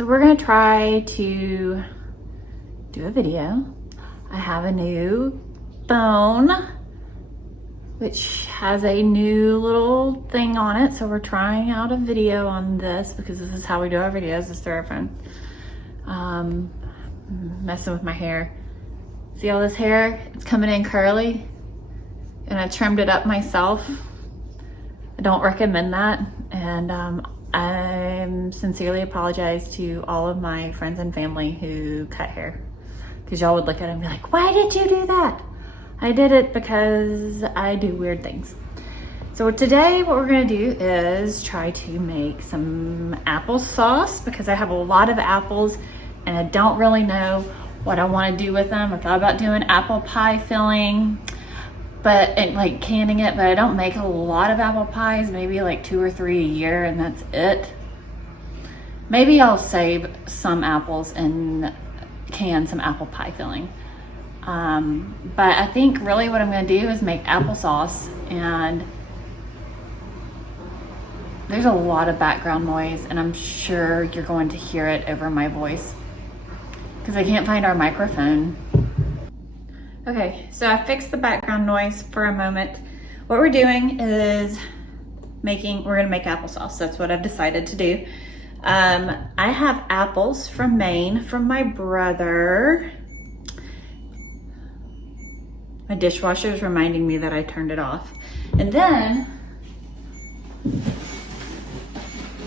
So we're gonna try to do a video. I have a new phone, which has a new little thing on it. So we're trying out a video on this because this is how we do our videos, is through our phone. Messing with my hair. See all this hair? It's coming in curly and I trimmed it up myself. I don't recommend that. And I sincerely apologize to all of my friends and family who cut hair, because y'all would look at it and be like, why did you do that? I did it because I do weird things. So today what we're gonna do is try to make some applesauce, because I have a lot of apples and I don't really know what I want to do with them. I thought about doing apple pie filling, and like canning it, but I don't make a lot of apple pies, maybe like 2 or 3 a year, and that's it. Maybe I'll save some apples and can some apple pie filling. But I think really what I'm gonna do is make applesauce, and there's a lot of background noise and I'm sure you're going to hear it over my voice because I can't find our microphone. Okay, so I fixed the background noise for a moment. What we're doing is we're gonna make applesauce. That's what I've decided to do. I have apples from Maine from my brother. My dishwasher is reminding me that I turned it off. And then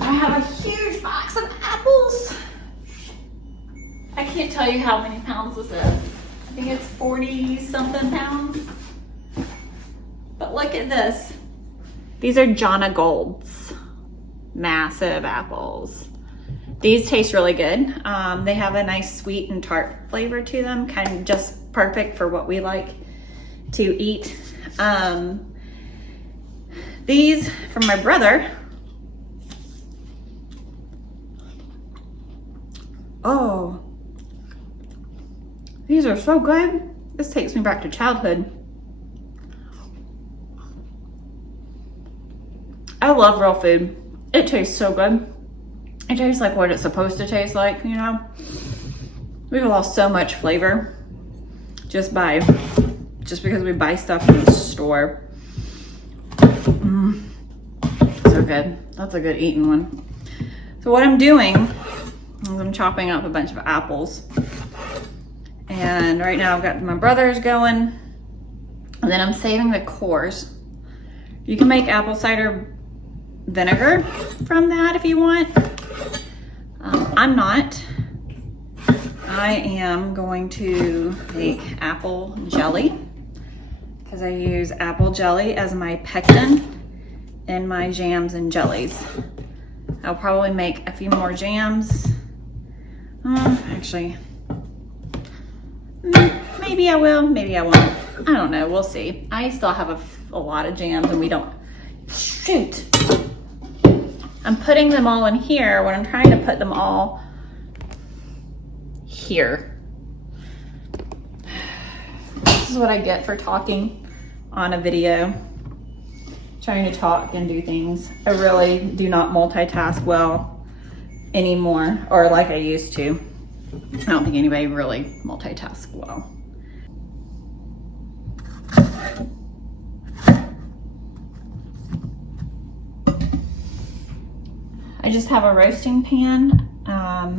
I have a huge box of apples. I can't tell you how many pounds this is. I think it's 40 something pounds. But look at this. These are Jana Golds, massive apples. These taste really good. They have a nice sweet and tart flavor to them, kind of just perfect for what we like to eat. These from my brother. Oh, these are so good. This takes me back to childhood. I love real food. It tastes so good. It tastes like what it's supposed to taste like, you know? We've lost so much flavor just because we buy stuff from the store. So good. That's a good eating one. So what I'm doing is I'm chopping up a bunch of apples. And right now I've got my brother's going, and then I'm saving the cores. You can make apple cider vinegar from that if you want. I'm not. I am going to make apple jelly, because I use apple jelly as my pectin in my jams and jellies. I'll probably make a few more jams. Actually, maybe I will, maybe I won't. I don't know, we'll see. I still have a lot of jams and we don't, shoot. I'm putting them all in here when I'm trying to put them all here. This is what I get for talking on a video. Trying to talk and do things. I really do not multitask well anymore, or like I used to. I don't think anybody really multitasks well. I just have a roasting pan. I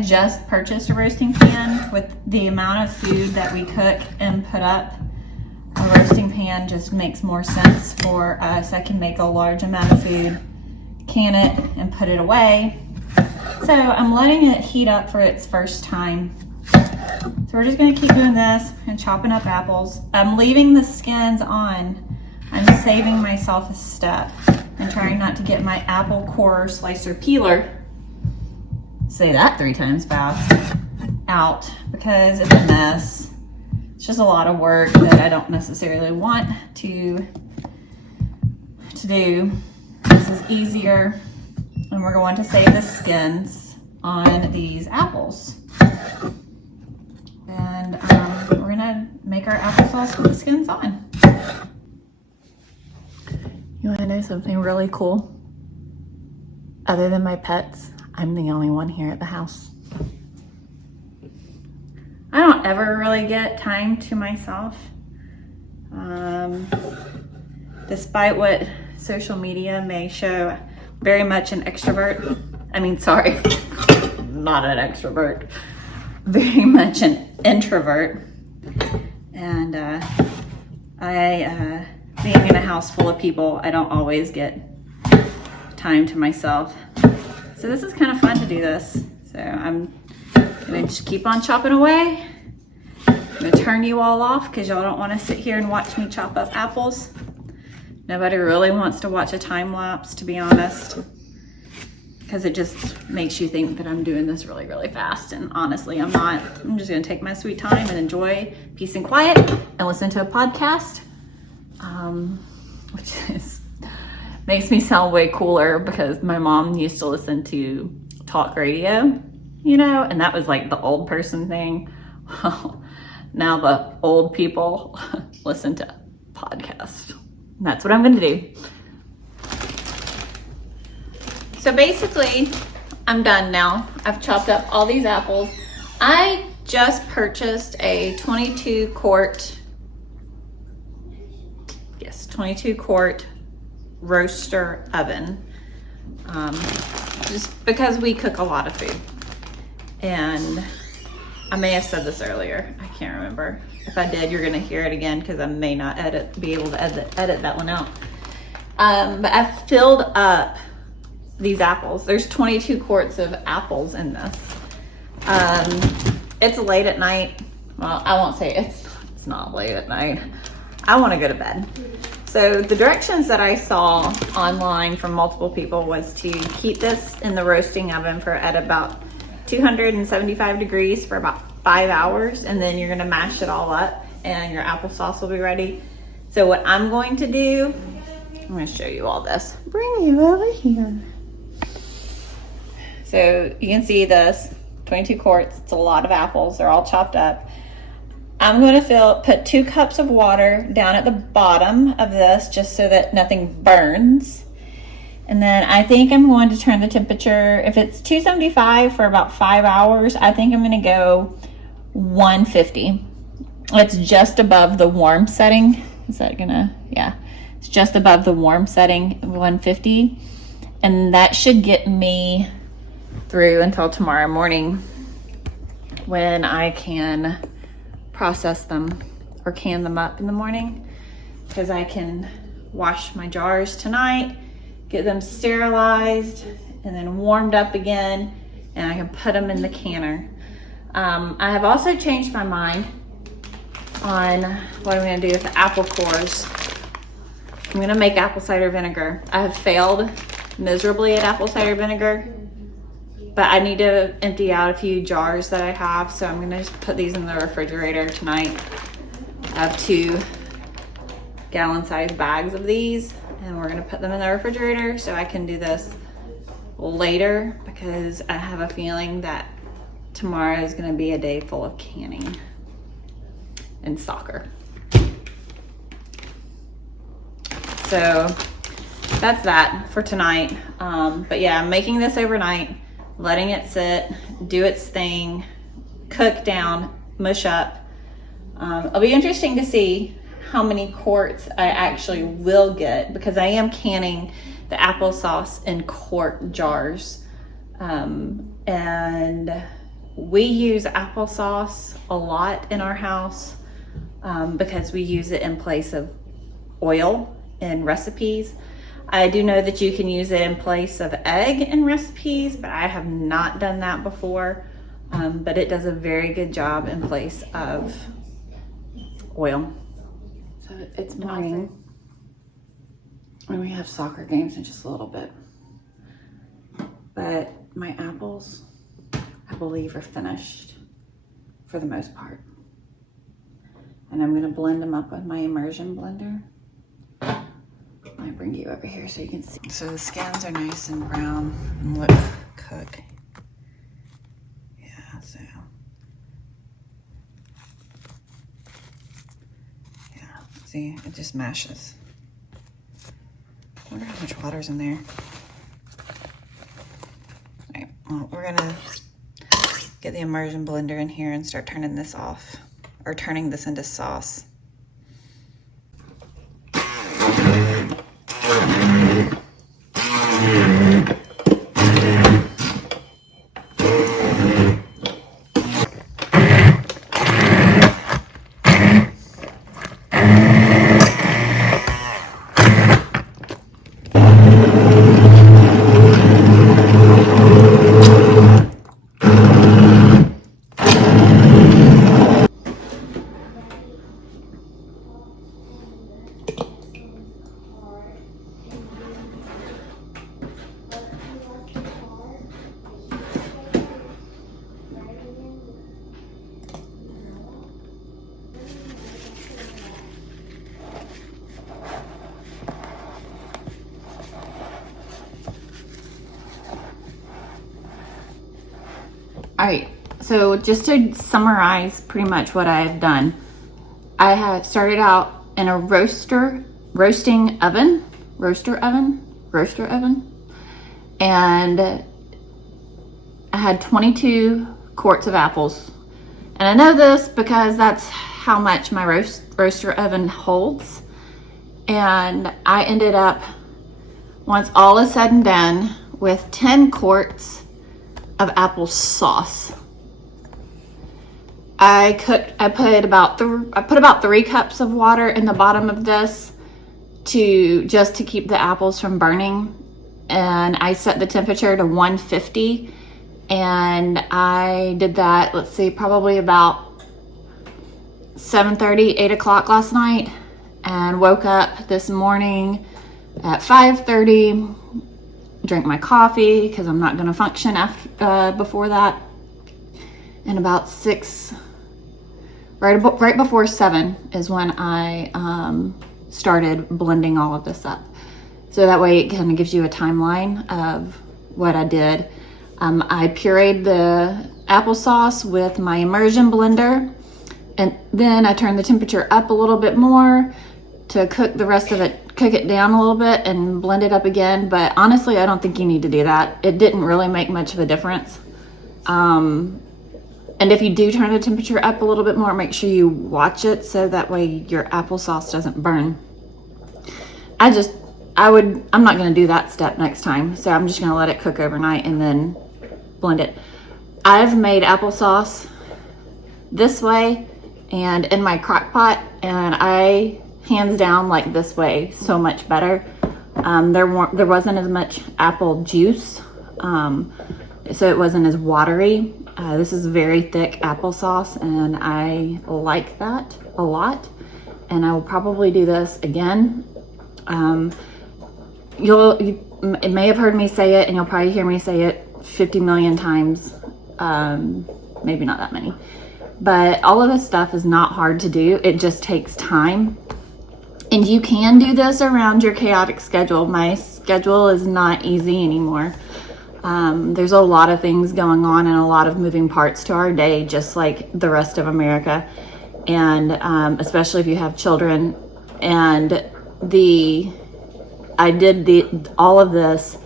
just purchased a roasting pan. With the amount of food that we cook and put up, a roasting pan just makes more sense for us. I can make a large amount of food, can it, and put it away. So I'm letting it heat up for its first time. So we're just gonna keep doing this and chopping up apples. I'm leaving the skins on. I'm saving myself a step and trying not to get my apple core slicer peeler, say that 3 times fast, out, because it's a mess. It's just a lot of work that I don't necessarily want to do. This is easier, and we're going to save the skins on these apples. And we're gonna make our applesauce with the skins on. You wanna know something really cool? Other than my pets, I'm the only one here at the house. I don't ever really get time to myself. Despite what social media may show, very much an extrovert. I mean, sorry, not an extrovert. Very much an introvert. And being in a house full of people, I don't always get time to myself. So this is kind of fun to do this. So I'm gonna just keep on chopping away. I'm gonna turn you all off because y'all don't want to sit here and watch me chop up apples. Nobody really wants to watch a time lapse, to be honest, because it just makes you think that I'm doing this really, really fast. And honestly, I'm not. I'm just gonna take my sweet time and enjoy peace and quiet and listen to a podcast, which makes me sound way cooler because my mom used to listen to talk radio, you know, and that was like the old person thing. Now the old people listen to podcasts. And that's what I'm gonna do. So basically, I'm done now. I've chopped up all these apples. I just purchased a 22 quart roaster oven. Just because we cook a lot of food. And I may have said this earlier. I can't remember. If I did, you're gonna hear it again because I may not be able to edit that one out. But I filled up these apples. There's 22 quarts of apples in this. It's late at night. Well, I won't say it's not late at night. I want to go to bed. So the directions that I saw online from multiple people was to keep this in the roasting oven at about 275 degrees for about 5 hours, and then you're gonna mash it all up and your applesauce will be ready. So what I'm going to do, I'm gonna show you all this. Bring you over here. So you can see this, 22 quarts, it's a lot of apples, they're all chopped up. I'm going to put 2 cups of water down at the bottom of this just so that nothing burns. And then I think I'm going to turn the temperature, if it's 275 for about 5 hours, I think I'm going to go 150. It's just above the warm setting. Is that gonna, yeah. It's just above the warm setting, 150. And that should get me through until tomorrow morning when I can process them or can them up in the morning, because I can wash my jars tonight, get them sterilized and then warmed up again, and I can put them in the canner. I have also changed my mind on what I'm gonna do with the apple cores. I'm gonna make apple cider vinegar. I have failed miserably at apple cider vinegar, but I need to empty out a few jars that I have, so I'm gonna just put these in the refrigerator tonight. I have 2 gallon-sized bags of these, and we're gonna put them in the refrigerator so I can do this later, because I have a feeling that tomorrow is gonna be a day full of canning and soccer. So that's that for tonight. But yeah, I'm making this overnight, letting it sit, do its thing, cook down, mush up. It'll be interesting to see how many quarts I actually will get, because I am canning the applesauce in quart jars. And we use applesauce a lot in our house because we use it in place of oil in recipes. I do know that you can use it in place of egg in recipes, but I have not done that before. But it does a very good job in place of oil. So it's morning, and we have soccer games in just a little bit. But my apples, I believe, are finished for the most part. And I'm gonna blend them up with my immersion blender. I bring you over here so you can see. So the skins are nice and brown and look cooked. Yeah, so. Yeah, see, it just mashes. I wonder how much water's in there. All right, We're gonna get the immersion blender in here and start turning this off, or turning this into sauce. All right, so just to summarize pretty much what I've done, I had started out in a roaster oven, and I had 22 quarts of apples. And I know this because that's how much my roaster oven holds. And I ended up, once all is said and done, with 10 quarts of applesauce. I put about 3 cups of water in the bottom of this just to keep the apples from burning, and I set the temperature to 150, and I did that, let's see, probably about 7:30, 8 o'clock last night, and woke up this morning at 5:30. Drink my coffee because I'm not going to function before that. And about 6, right before 7 is when I started blending all of this up. So that way it kind of gives you a timeline of what I did. I pureed the applesauce with my immersion blender, and then I turned the temperature up a little bit more to cook the rest of it, cook it down a little bit and blend it up again. But honestly, I don't think you need to do that. It didn't really make much of a difference. And if you do turn the temperature up a little bit more, make sure you watch it so that way your applesauce doesn't burn. I'm not gonna do that step next time. So I'm just gonna let it cook overnight and then blend it. I've made applesauce this way and in my crock pot, and I hands down like this way so much better. There wasn't as much apple juice, so it wasn't as watery. This is very thick applesauce, and I like that a lot, and I will probably do this again. You may have heard me say it, and you'll probably hear me say it 50 million times, maybe not that many, but all of this stuff is not hard to do. It just takes time. And you can do this around your chaotic schedule. My schedule is not easy anymore. There's a lot of things going on and a lot of moving parts to our day, just like the rest of America. And especially if you have children. And I did all of this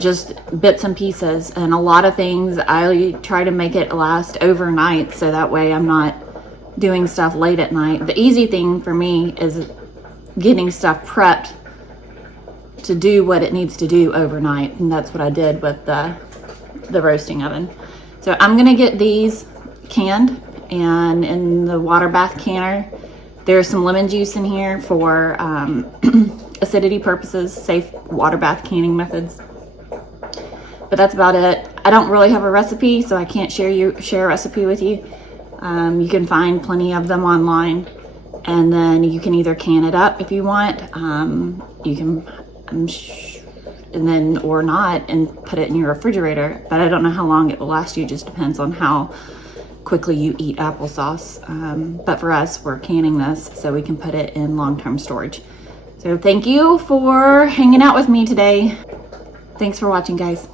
just bits and pieces, and a lot of things I try to make it last overnight so that way I'm not doing stuff late at night. The easy thing for me is getting stuff prepped to do what it needs to do overnight, and that's what I did with the roasting oven. So I'm gonna get these canned, and in the water bath canner there's some lemon juice in here for acidity purposes, safe water bath canning methods. But that's about it. I don't really have a recipe, so I can't share a recipe with you. You can find plenty of them online, and then you can either can it up if you want. You can, and then or not, and put it in your refrigerator. But I don't know how long it will last you. Just depends on how quickly you eat applesauce. But for us, we're canning this so we can put it in long-term storage. So thank you for hanging out with me today. Thanks for watching, guys.